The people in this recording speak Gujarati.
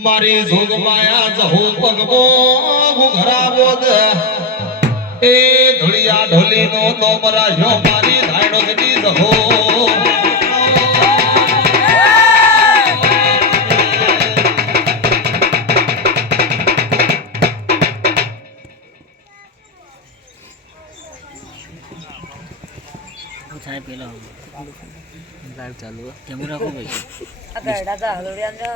મારી જોગ માયા જહુ પગમો હું ઘરા બોદ એ ધોળિયા ઢોલી નો તો મરાયો મારી ધાયડો જડી જહો પેલા ચાલુ કેમેરા કો ભાઈ